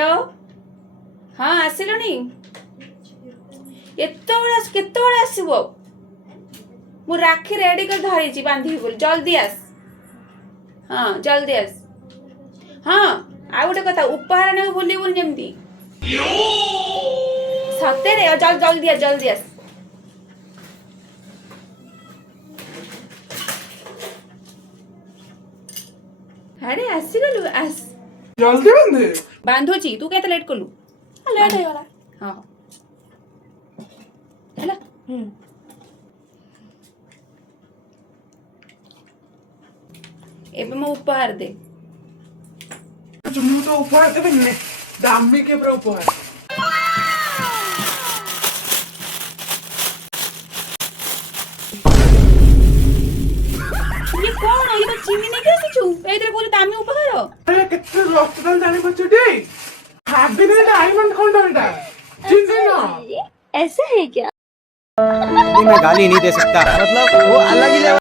hello हाँ आसिलुनी केतबेले आसिबो मु राखी ready कर धरिची बांधी बोल जल्दी आस हाँ जल्दी आस हाँ आ गोटे कथा उपहार ने बुली बुली जेमती सतेरे जल्दी आस अरे आसिगलु आस जल्दी बंदे बांधुची तू केते लेट कलु लेट हो गला हाँ ହେଲା ଏବେ ମୋ ଉପହାର ଦେ ମୁଁ ତ ଉପହାର ଦେବିନି ଦାମୀ କେ ପୁରା ଉପହାର ये कौन ये तो चीनी नहीं कैसे छू एदरे बोले दामी उपहार अरे केते लस्टल जानी पछटी भाभी ने डायमंड खंड एटा चिन्ह ना ऐसा है क्या मैं गाली नहीं दे सकता मतलब वो अलग ही लेवल